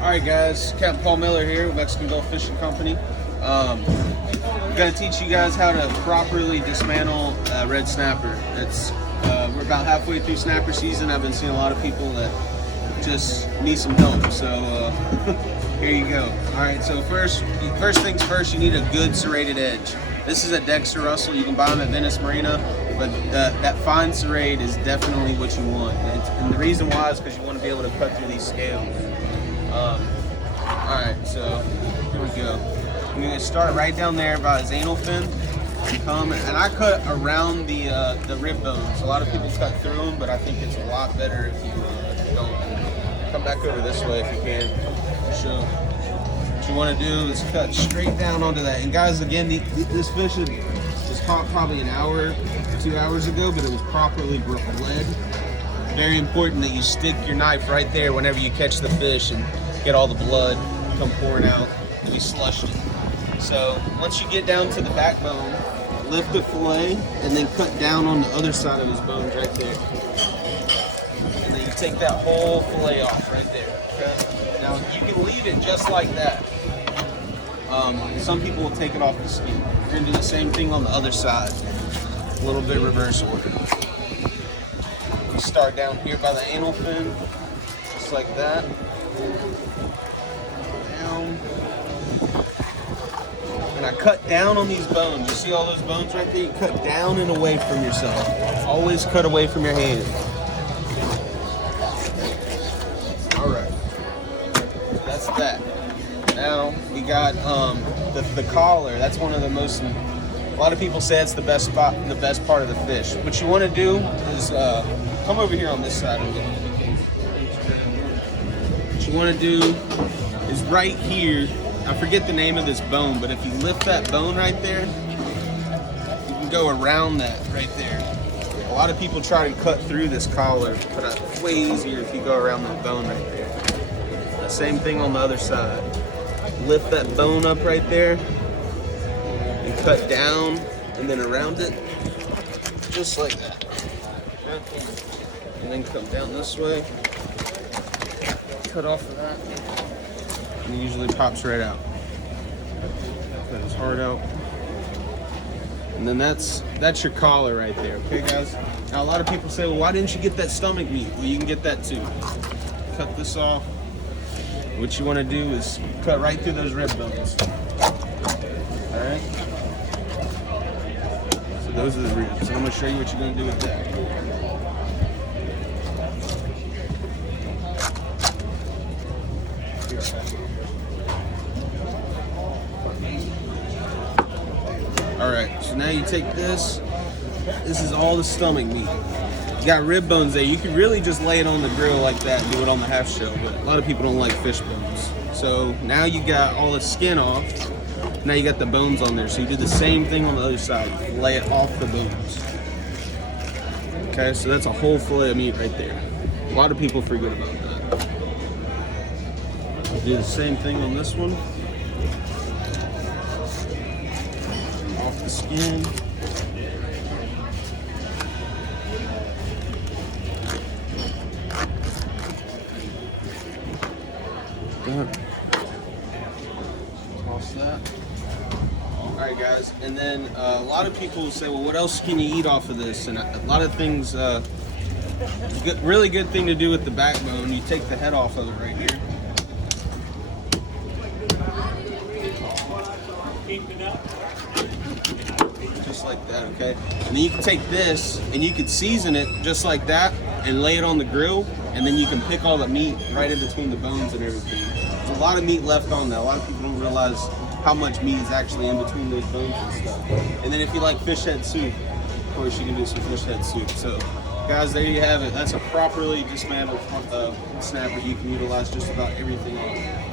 Alright guys, Captain Paul Miller here with Mexican Gulf Fishing Company. I'm going to teach you guys how to properly dismantle red snapper. We're about halfway through snapper season. I've been seeing a lot of people that just need some help, so here you go. Alright, so first things first, you need a good serrated edge. This is a Dexter Russell. You can buy them at Venice Marina, but that fine serrate is definitely what you want. And the reason why is because you want to be able to cut through these scales. Alright, so here we go. I'm going to start right down there by his anal fin. And I cut around the rib bones. A lot of people cut through them, but I think it's a lot better if you don't. Come back over this way if you can. So what you want to do is cut straight down onto that. And guys, again, this fish was caught probably an hour, 2 hours ago, but it was properly bled. Very important that you stick your knife right there whenever you catch the fish and get all the blood come pouring out and be slushed. So once you get down to the backbone, lift the fillet and then cut down on the other side of his bones right there. And then you take that whole fillet off right there. Okay? Now you can leave it just like that. Some people will take it off the skin. We're gonna do the same thing on the other side. A little bit reverse order. Start down here by the anal fin, just like that. Down. And I cut down on these bones. You see all those bones right there? You cut down and away from yourself. Always cut away from your hand. All right. That's that. Now we got the collar. That's one of the most. A lot of people say it's the best spot, the best part of the fish. What you want to do is come over here on this side of it. What you want to do is right here. I forget the name of this bone, but if you lift that bone right there, you can go around that right there. A lot of people try to cut through this collar, but it's way easier if you go around that bone right there. The same thing on the other side. Lift that bone up right there and cut down and then around it, just like that. Okay. And then come down this way, cut off of that, and it usually pops right out. Cut his heart out. And then that's your collar right there, okay guys? Now a lot of people say, well, why didn't you get that stomach meat? Well, you can get that too. Cut this off. What you want to do is cut right through those rib bones. Alright? So those are the ribs. And I'm going to show you what you're going to do with that. Alright, so now you take this. This is all the stomach meat. You got rib bones there. You could really just lay it on the grill like that and do it on the half shell, but a lot of people don't like fish bones. So now you got all the skin off. Now you got the bones on there. So you do the same thing on the other side. You lay it off the bones. Okay, so that's a whole fillet of meat right there. A lot of people forget about that. Do the same thing on this one. Off the skin. Toss that. Alright guys, and then a lot of people say, well, what else can you eat off of this? And a lot of things, really good thing to do with the backbone, you take the head off of it right here. Just like that, okay? And then you can take this and you can season it just like that and lay it on the grill, and then you can pick all the meat right in between the bones and everything. There's a lot of meat left on that. A lot of people don't realize how much meat is actually in between those bones and stuff. And then if you like fish head soup, of course you can do some fish head soup. So guys, there you have it. That's a properly dismantled snapper. You can utilize just about everything on it.